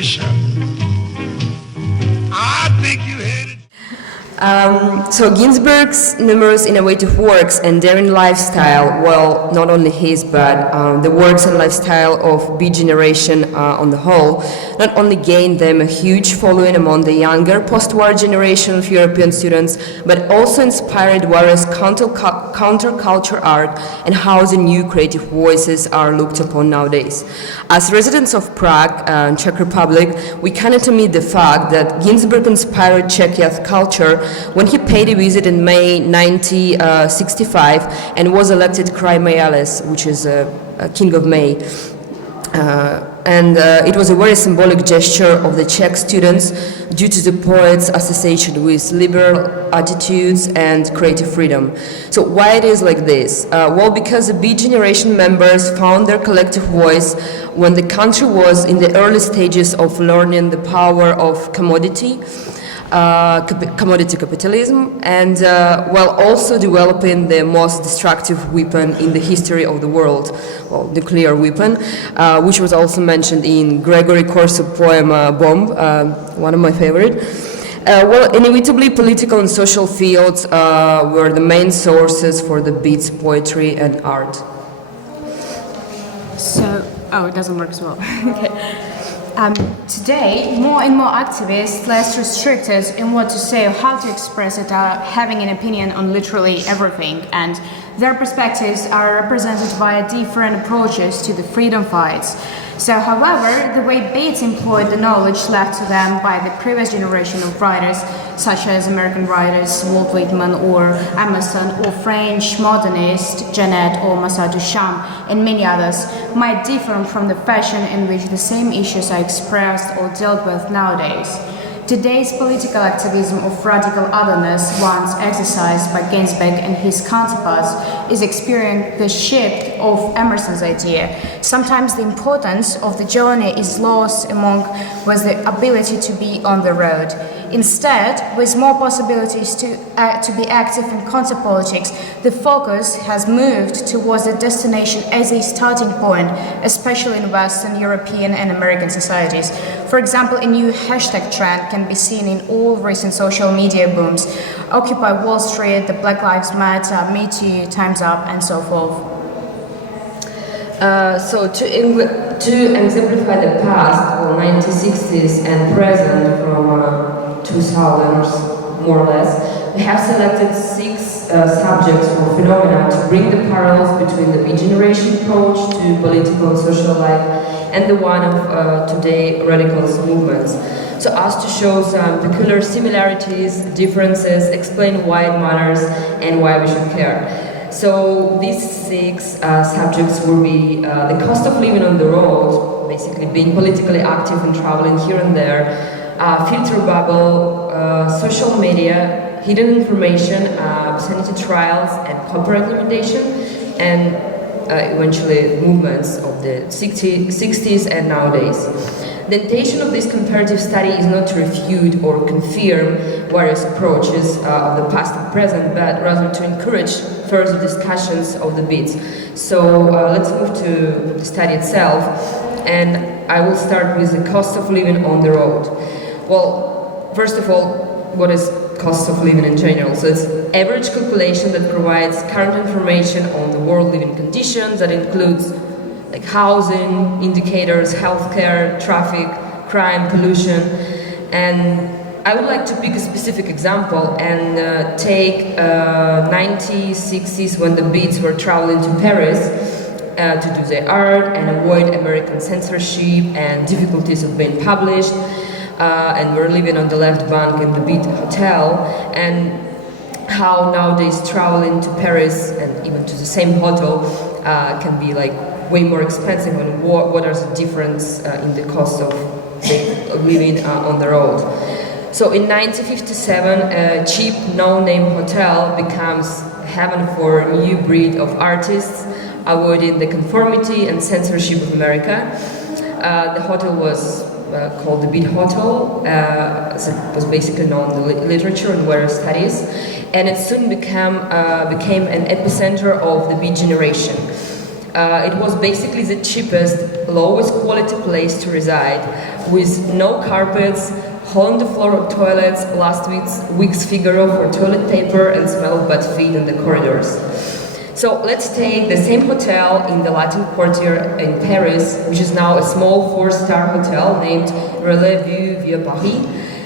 generation. I think you headed. So Ginsberg's numerous innovative works and daring lifestyle, well, not only his, but the works and lifestyle of Beat generation on the whole, not only gained them a huge following among the younger post-war generation of European students, but also inspired various counterculture art and how the new creative voices are looked upon nowadays. As residents of Prague, Czech Republic, we cannot omit the fact that Ginsberg inspired Czech youth culture when he paid a visit in May 1965 and was elected Kraj which is a King of May. It was a very symbolic gesture of the Czech students due to the poet's association with liberal attitudes and creative freedom. So why it is like this? Well, because the Beat generation members found their collective voice when the country was in the early stages of learning the power of commodity capitalism, and while also developing the most destructive weapon in the history of the world, well, nuclear weapon, which was also mentioned in Gregory Corso's poem Bomb, one of my favorite. Well, inevitably political and social fields were the main sources for the Beat's poetry and art. So, it doesn't work as well. Okay. Today, more and more activists, less restricted in what to say or how to express it, are having an opinion on literally everything, and their perspectives are represented via different approaches to the freedom fights. So, however, the way Beats employed the knowledge left to them by the previous generation of writers, such as American writers Walt Whitman or Emerson, or French modernists Genet or Marcel Duchamp, and many others, might differ from the fashion in which the same issues are expressed or dealt with nowadays. Today's political activism of radical otherness, once exercised by Ginsberg and his counterparts, is experiencing the shift of Emerson's idea. Sometimes the importance of the journey is lost among with the ability to be on the road. Instead, with more possibilities to be active in counter-politics, the focus has moved towards the destination as a starting point, especially in Western European and American societies. For example, a new hashtag trend can be seen in all recent social media booms: Occupy Wall Street, the Black Lives Matter, Me Too, Time's Up, and so forth. So to exemplify the past, or 1960s, and present from 2000s, more or less, we have selected 6 subjects or phenomena to bring the parallels between the Beat generation approach to political and social life and the one of today radicalist movements, so as to show some peculiar similarities, differences, explain why it matters and why we should care. So these 6 subjects will be the cost of living on the road, basically being politically active and traveling here and there, filter bubble, social media, hidden information, sanity trials and copyright limitation, and eventually movements of the 60s and nowadays. The intention of this comparative study is not to refute or confirm various approaches of the past and present, but rather to encourage further discussions of the Beats. So let's move to the study itself, and I will start with the cost of living on the road. Well, first of all, what is cost of living in general? So it's average calculation that provides current information on the world living conditions, that includes like housing, indicators, healthcare, traffic, crime, pollution. And I would like to pick a specific example and take 1960s when the Beats were traveling to Paris to do their art and avoid American censorship and difficulties of being published. And we're living on the left bank in the Beat Hotel, and how nowadays traveling to Paris and even to the same hotel can be like way more expensive, and what are the difference in the cost of living on the road. So in 1957, a cheap no-name hotel becomes heaven for a new breed of artists, avoiding the conformity and censorship of America. The hotel was called the Beat Hotel, so it was basically known in the literature and various studies, and it soon became an epicenter of the Beat generation. It was basically the cheapest, lowest quality place to reside, with no carpets, hole in the floor of toilets, last week's Figaro for toilet paper, and smell of bad feet in the corridors. So let's take the same hotel in the Latin Quarter in Paris, which is now a small 4-star hotel named Relais Vue Via Paris.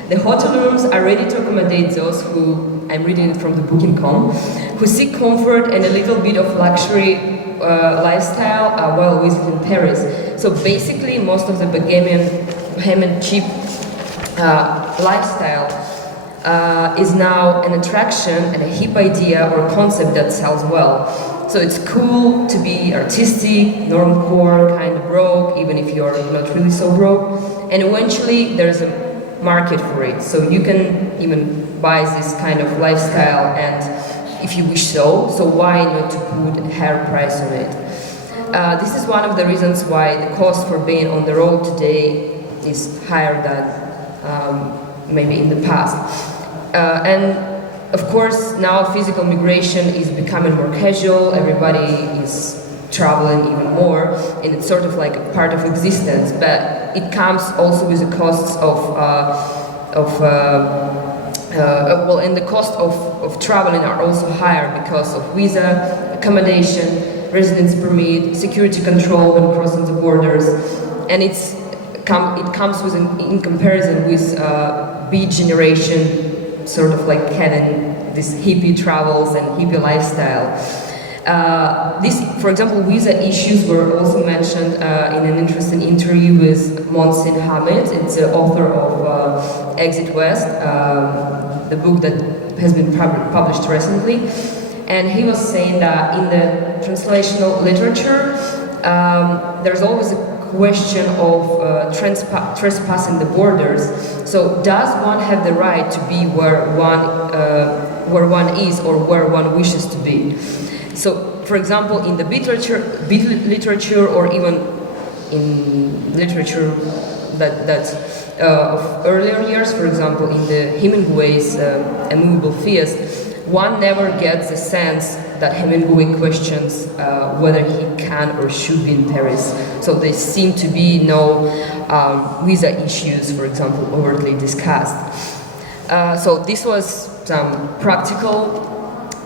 The hotel rooms are ready to accommodate those who, I'm reading it from the booking.com, who seek comfort and a little bit of luxury lifestyle while visiting Paris. So basically, most of the bohemian cheap lifestyle is now an attraction and a hip idea or concept that sells well. So it's cool to be artistic, normcore, kind of broke, even if you're not really so broke. And eventually there's a market for it. So you can even buy this kind of lifestyle, and if you wish so why not to put a higher price on it? This is one of the reasons why the cost for being on the road today is higher than maybe in the past. And of course, now physical migration is becoming more casual, everybody is traveling even more, and it's sort of like a part of existence, but it comes also with the costs and the cost of traveling are also higher because of visa, accommodation, residence permit, security control when crossing the borders, and it comes with in comparison with beat generation, sort of like having these hippie travels and hippie lifestyle. For example, visa issues were also mentioned in an interesting interview with Monsin Hamid. It's the author of Exit West, the book that has been published recently. And he was saying that in the translational literature, there's always a question of trespassing the borders. So does one have the right to be where one is or where one wishes to be? So, for example, in the beat literature, or even in literature that of earlier years, for example, in the Hemingway's Immovable Feast, one never gets the sense that Hemingway questions whether he can or should be in Paris. So there seem to be no visa issues, for example, overtly discussed. So this was some practical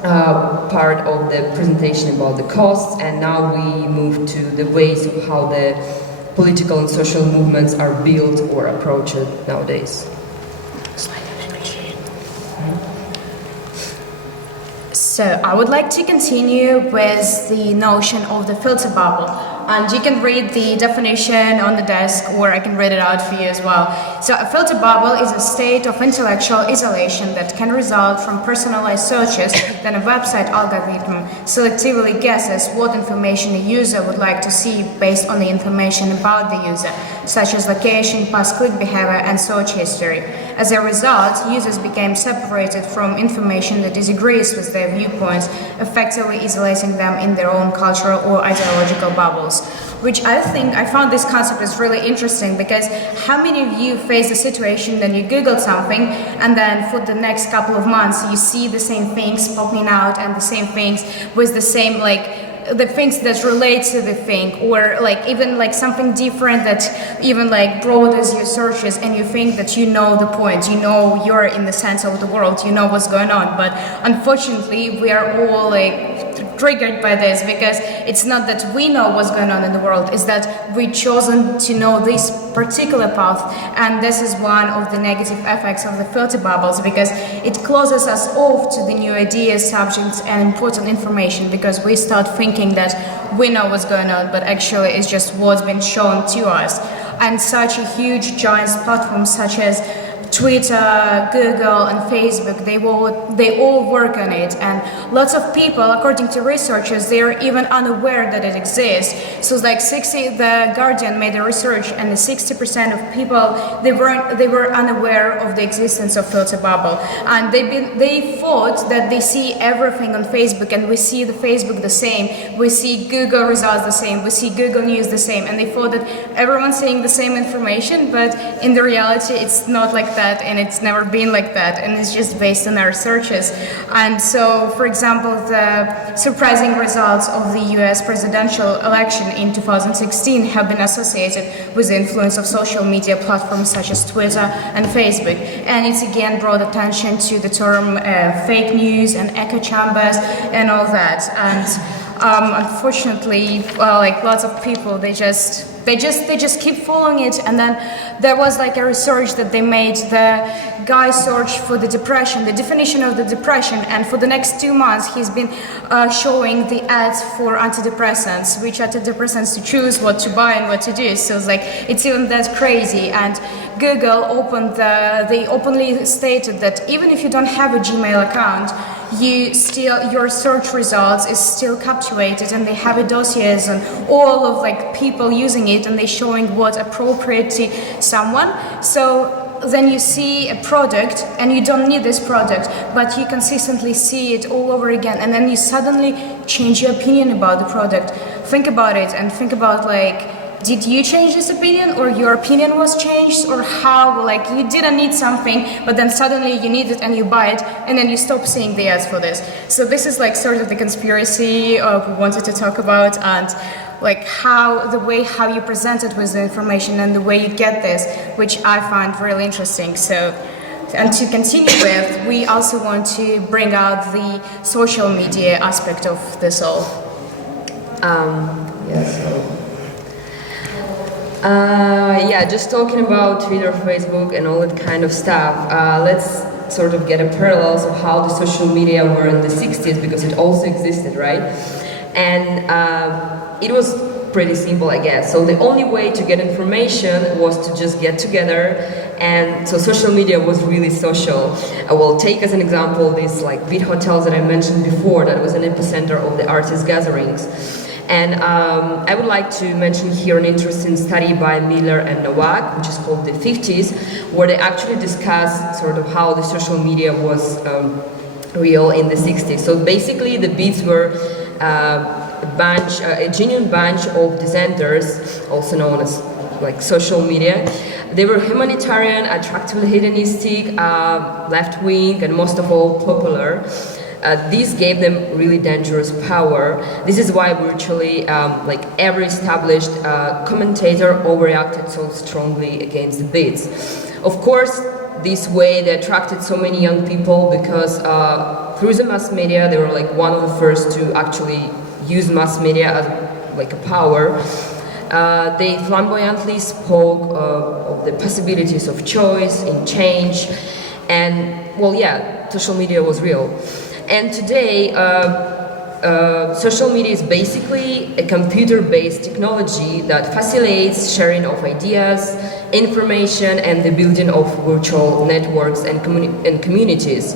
part of the presentation about the costs, and now we move to the ways of how the political and social movements are built or approached nowadays. So I would like to continue with the notion of the filter bubble, and you can read the definition on the desk, or I can read it out for you as well. So a filter bubble is a state of intellectual isolation that can result from personalized searches. Then a website algorithm selectively guesses what information a user would like to see based on the information about the user, such as location, past click behavior, and search history. As a result, users became separated from information that disagrees with their viewpoints, effectively isolating them in their own cultural or ideological bubbles. Which I found this concept is really interesting, because how many of you face the situation that you Googled something and then for the next couple of months you see the same things popping out and the same things with the same the things that relate to the thing, or even something different that even broadens your searches, and you think that you know the point, you know you're in the center of the world, you know what's going on. But unfortunately we are all triggered by this, because it's not that we know what's going on in the world, it's that we've chosen to know this particular path, and this is one of the negative effects of the filter bubbles, because it closes us off to the new ideas, subjects, and important information, because we start thinking that we know what's going on, but actually it's just what's been shown to us. And such a huge giant platforms such as Twitter, Google, and Facebook, they all work on it, and lots of people, according to researchers, they are even unaware that it exists. So the Guardian made a research, and 60% of people they were unaware of the existence of filter bubble, and they thought that they see everything on Facebook, and we see the Facebook the same, we see Google results the same, we see Google News the same, and they thought that everyone's saying the same information, but in the reality it's not like that, and it's never been like that, and it's just based on our searches. And so, for example, the surprising results of the US presidential election in 2016 have been associated with the influence of social media platforms such as Twitter and Facebook. And it's again brought attention to the term fake news and echo chambers and all that. And unfortunately, like lots of people, they just keep following it. And then there was like a research that they made. The guy searched for the depression, the definition of the depression, and for the next 2 months he's been showing the ads for antidepressants, which antidepressants to choose, what to buy and what to do. So it's like, it's even that crazy. And Google they openly stated that even if you don't have a Gmail account, your search results is still captivated, and they have a dossiers on all of like people using it, and they showing what appropriate to someone. So then you see a product and you don't need this product, but you consistently see it all over again, and then you suddenly change your opinion about the product. Think about it, and think about like, did you change this opinion, or your opinion was changed, or how, like, you didn't need something, but then suddenly you need it and you buy it, and then you stop seeing the ads for this. So this is like sort of the conspiracy we wanted to talk about, and like the way how you present it with the information and the way you get this, which I find really interesting. So, and to continue with, we also want to bring out the social media aspect of this all. Just talking about Twitter, Facebook, and all that kind of stuff. Let's sort of get a parallels of how the social media were in the 60s, because it also existed, right? And it was pretty simple, I guess. So the only way to get information was to just get together, and so social media was really social. I will take as an example these like beat hotels that I mentioned before, that was an epicenter of the artist gatherings. And I would like to mention here an interesting study by Miller and Nowak, which is called The 50s, where they actually discuss sort of how the social media was real in the 60s. So basically the beats were a genuine bunch of dissenters, also known as like social media. They were humanitarian, attractively hedonistic, left-wing, and most of all popular. This gave them really dangerous power. This is why virtually like every established commentator overreacted so strongly against the beats. Of course, this way they attracted so many young people because through the mass media, they were like one of the first to actually use mass media as like a power. They flamboyantly spoke of the possibilities of choice in change, and well, yeah, social media was real. And today, social media is basically a computer-based technology that facilitates sharing of ideas, information, and the building of virtual networks and communities.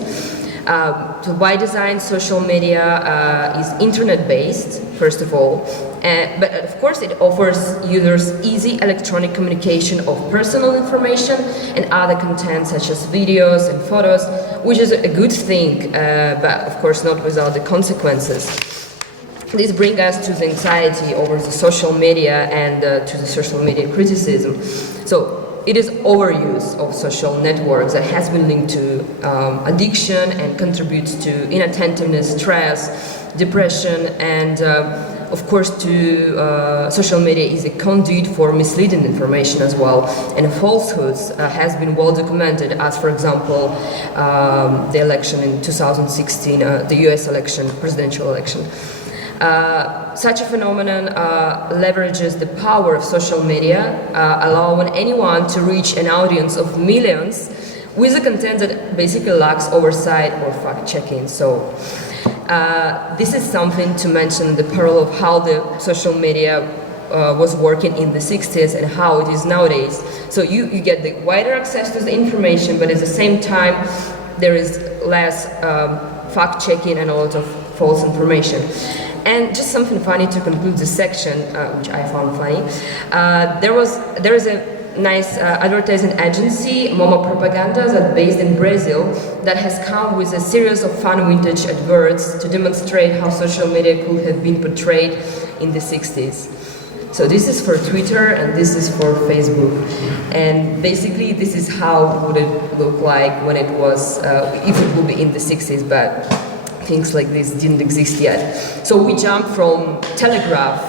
So by design, social media is internet-based, first of all, but of course it offers users easy electronic communication of personal information and other content such as videos and photos, which is a good thing, but of course not without the consequences. This brings us to the anxiety over the social media and to the social media criticism. So it is overuse of social networks that has been linked to addiction and contributes to inattentiveness, stress, depression, and of course social media is a conduit for misleading information as well, and falsehoods has been well documented, as for example the election in 2016, the US election, presidential election. Such a phenomenon leverages the power of social media, allowing anyone to reach an audience of millions with a content that basically lacks oversight or fact-checking. So this is something to mention, the parallel of how the social media was working in the 60s and how it is nowadays. So you get the wider access to the information, but at the same time there is less fact-checking and a lot of false information. And just something funny to conclude this section, which I found funny. There is a nice advertising agency, Momo Propaganda, that's based in Brazil, that has come with a series of fun vintage adverts to demonstrate how social media could have been portrayed in the 60s. So this is for Twitter and this is for Facebook. And basically this is how would it look like when it was, if it would be in the 60s, but things like this didn't exist yet. So we jumped from telegraph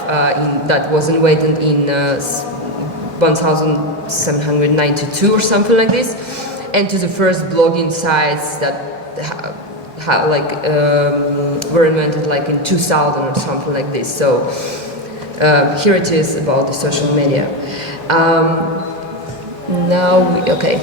that was invented in 1792 or something like this, and to the first blogging sites that were invented like in 2000 or something like this. So here it is about the social media. Okay.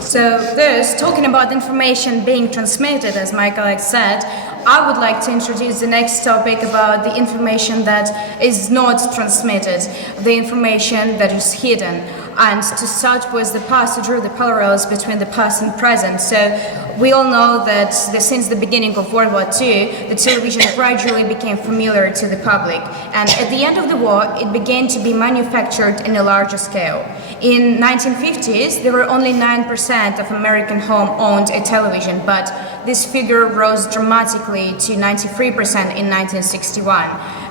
So this, talking about information being transmitted, as my colleague said, I would like to introduce the next topic about the information that is not transmitted, the information that is hidden. And to start with the past, to draw the parallels between the past and present. So we all know that since the beginning of World War II, the television gradually became familiar to the public. And at the end of the war, it began to be manufactured in a larger scale. In 1950s, there were only 9% of American homes owned a television, but this figure rose dramatically to 93% in 1961.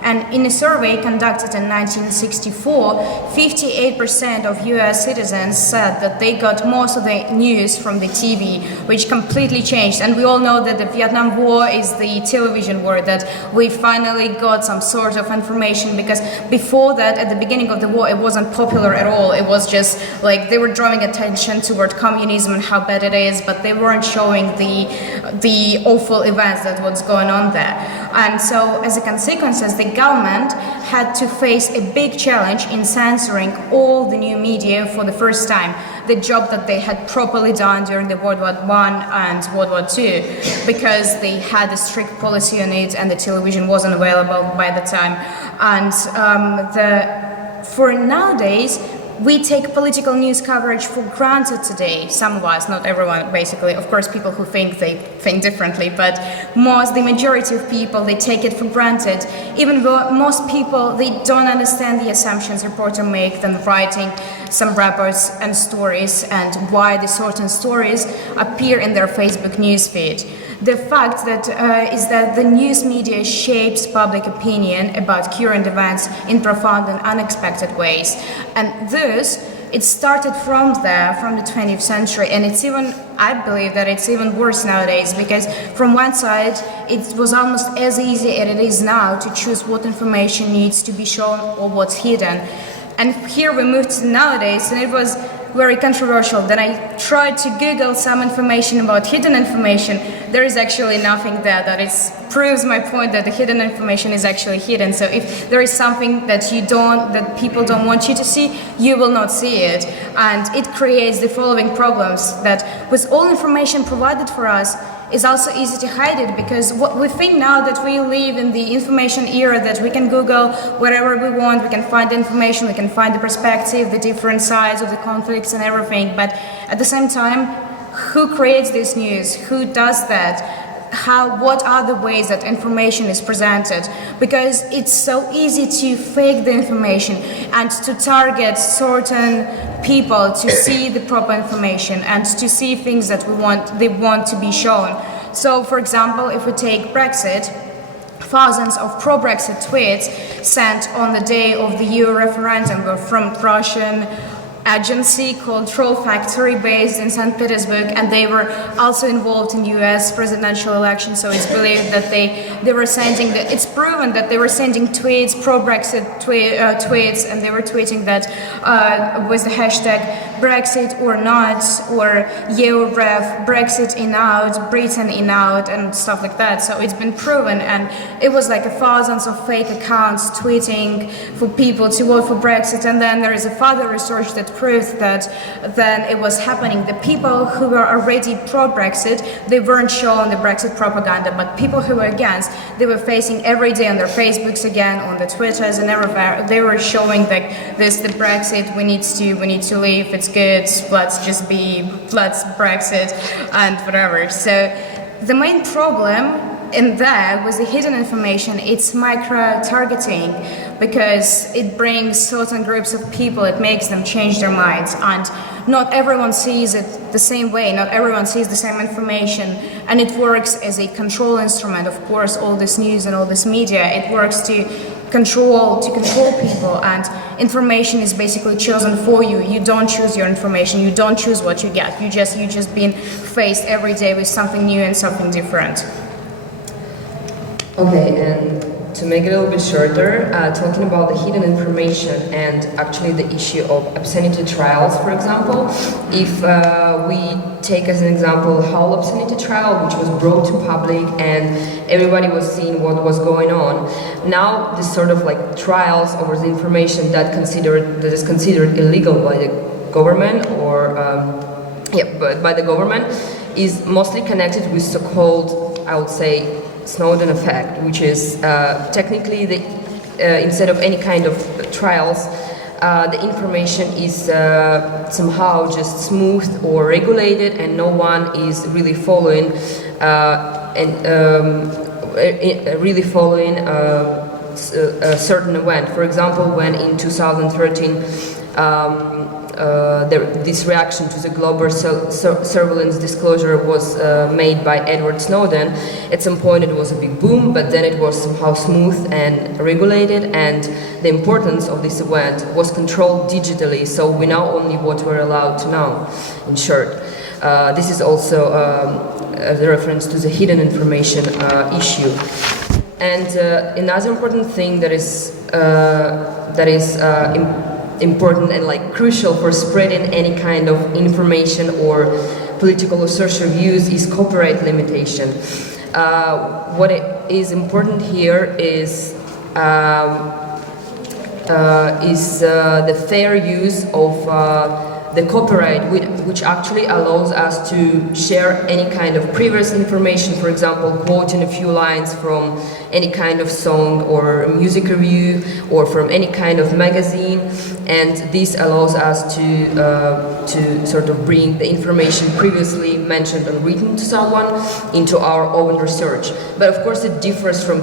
And in a survey conducted in 1964, 58% of US citizens said that they got most of the news from the TV, which completely changed. And we all know that the Vietnam War is the television war, that we finally got some sort of information, because before that, at the beginning of the war, it wasn't popular at all. It was just like they were drawing attention toward communism and how bad it is, but they weren't showing the awful events that was going on there. And so as a consequence, the government had to face a big challenge in censoring all the new media for the first time, the job that they had properly done during the World War I and World War II, because they had a strict policy on it and the television wasn't available by the time. And for nowadays, we take political news coverage for granted today. Some of us, not everyone, basically. Of course, people who they think differently, but the majority of people, they take it for granted. Even though most people, they don't understand the assumptions reporters make when writing some reports and stories and why the certain stories appear in their Facebook newsfeed. The fact that is that the news media shapes public opinion about current events in profound and unexpected ways. And this, it started from the 20th century, and it's even, I believe that it's even worse nowadays, because from one side, it was almost as easy as it is now to choose what information needs to be shown or what's hidden. And here we moved to nowadays, and it was very controversial. Then I tried to Google some information about hidden information. There is actually nothing there. That proves my point that the hidden information is actually hidden. So if there is something that people don't want you to see, you will not see it. And it creates the following problems: that with all information provided for us, it's also easy to hide it, because what we think now that we live in the information era, that we can Google whatever we want, we can find information, we can find the perspective, the different sides of the conflicts and everything. But at the same time, who creates this news? Who does that? What are the ways that information is presented? Because it's so easy to fake the information and to target certain people to see the proper information and to see things that they want to be shown. So, for example, if we take Brexit, thousands of pro-Brexit tweets sent on the day of the EU referendum were from Russian agency called Troll Factory, based in St. Petersburg, and they were also involved in US presidential elections. So it's believed that they were sending, it's proven that they were sending tweets, pro-Brexit tweets, and they were tweeting that with the hashtag Brexit or not, or EUREF, Brexit in out, Britain in out, and stuff like that. So it's been proven, and it was like thousands of fake accounts tweeting for people to vote for Brexit. And then there is a further research that proves that then it was happening. The people who were already pro-Brexit, they weren't showing the Brexit propaganda, but people who were against, they were facing every day on their Facebooks again, on the Twitters and everywhere, they were showing like this, the Brexit, we need to leave, it's good, let's Brexit and whatever. So the main problem in there was the hidden information. It's micro-targeting, because it brings certain groups of people, it makes them change their minds, and not everyone sees it the same way, not everyone sees the same information, and it works as a control instrument. Of course, all this news and all this media, it works to control people, and information is basically chosen for you. You don't choose your information, you don't choose what you get, you just being faced every day with something new and something different. Okay, and to make it a little bit shorter, talking about the hidden information and actually the issue of obscenity trials, for example, if we take as an example whole obscenity trial, which was brought to public and everybody was seeing what was going on. Now this sort of like trials over the information that is considered illegal by the government or by the government is mostly connected with so-called, I would say, Snowden effect, which is technically instead of any kind of trials, the information is somehow just smoothed or regulated, and no one is really following a certain event. For example, when in 2013 this reaction to the global surveillance disclosure was made by Edward Snowden. At some point it was a big boom, but then it was somehow smooth and regulated, and the importance of this event was controlled digitally, so we know only what we're allowed to know, in short. This is also a reference to the hidden information issue. And another important thing that is important and like crucial for spreading any kind of information or political or social views is copyright limitation. What is important here is the fair use of the copyright, which actually allows us to share any kind of previous information, for example, quoting a few lines from any kind of song or music review or from any kind of magazine, and this allows us to sort of bring the information previously mentioned and written to someone into our own research. But of course it differs from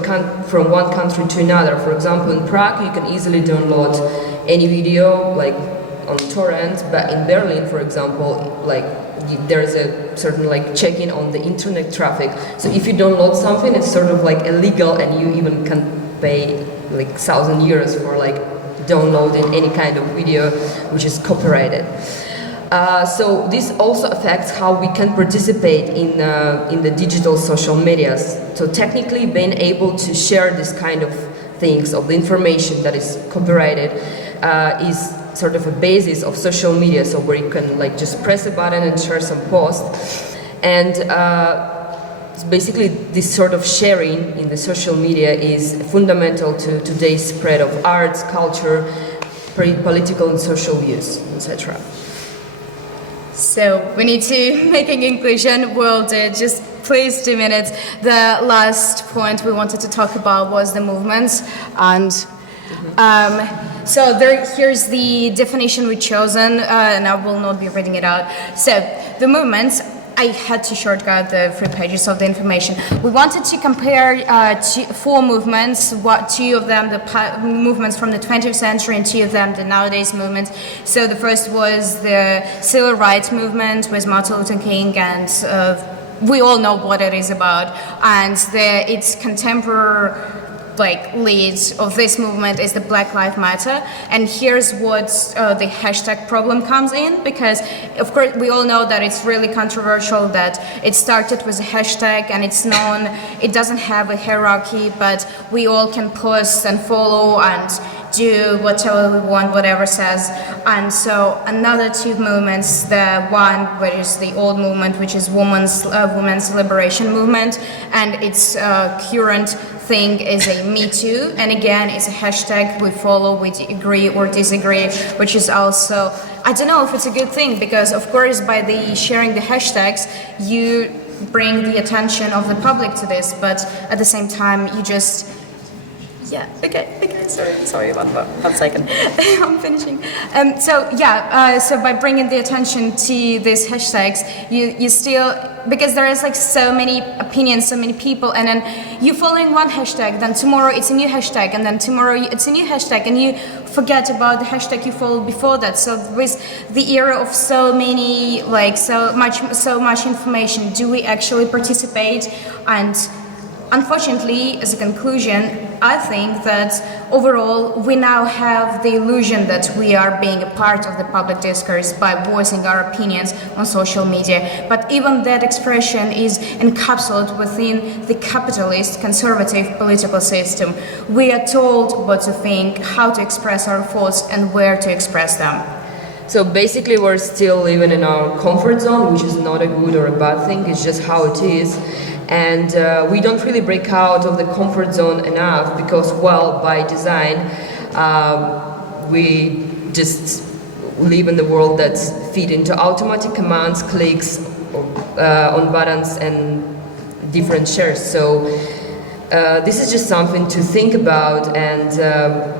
one country to another. For example, in Prague you can easily download any video like on torrent, but in Berlin, for example, like there's a certain like checking on the internet traffic. So if you download something, it's sort of like illegal, and you even can pay like 1,000 euros for like downloading any kind of video which is copyrighted. So this also affects how we can participate in the digital social medias. So technically, being able to share this kind of things, of the information that is copyrighted, is sort of a basis of social media, so where you can like just press a button and share some post, and basically this sort of sharing in the social media is fundamental to today's spread of arts, culture, political and social views, etc. So we need to make a conclusion. We'll do just please 2 minutes. The last point we wanted to talk about was the movements, and so here's the definition we've chosen, and I will not be reading it out. So the movements, I had to shortcut the 3 pages of the information. We wanted to compare 4 movements, two of them the movements from the 20th century and 2 of them the nowadays movements. So the first was the civil rights movement with Martin Luther King, and we all know what it is about, and its contemporary lead of this movement is the Black Lives Matter. And here's what the hashtag problem comes in, because of course we all know that it's really controversial, that it started with a hashtag and it's known, it doesn't have a hierarchy, but we all can post and follow and do whatever we want, whatever says. And so another 2 movements, the one which is the old movement, which is women's liberation movement, and its current thing is a Me Too, and again it's a hashtag we follow, we agree or disagree, which is also, I don't know if it's a good thing, because of course by the sharing the hashtags you bring the attention of the public to this, but at the same time you just sorry about that. 1 second. I'm finishing. So by bringing the attention to these hashtags, you still, because there is so many opinions, so many people, and then you following one hashtag, then tomorrow it's a new hashtag, and then tomorrow it's a new hashtag, and you forget about the hashtag you followed before that. So with the era of so many, so much information, do we actually participate? And unfortunately, as a conclusion, I think that overall we now have the illusion that we are being a part of the public discourse by voicing our opinions on social media. But even that expression is encapsulated within the capitalist, conservative political system. We are told what to think, how to express our thoughts, and where to express them. So basically we're still living in our comfort zone, which is not a good or a bad thing, it's just how it is. And we don't really break out of the comfort zone enough because, well, by design, we just live in the world that's feed into automatic commands, clicks on buttons and different shares. So this is just something to think about, and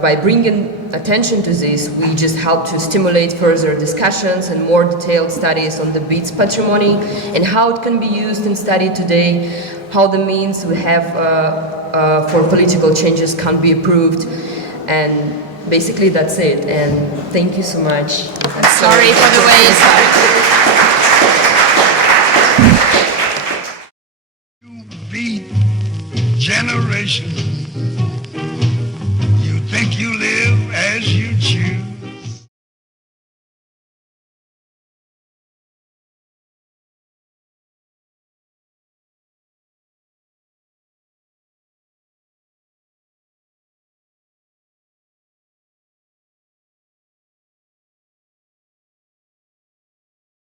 by bringing attention to this, we just help to stimulate further discussions and more detailed studies on the bits patrimony and how it can be used and studied today, how the means we have for political changes can be approved, and basically that's it. And thank you so much. I'm sorry for the waste. You beat generations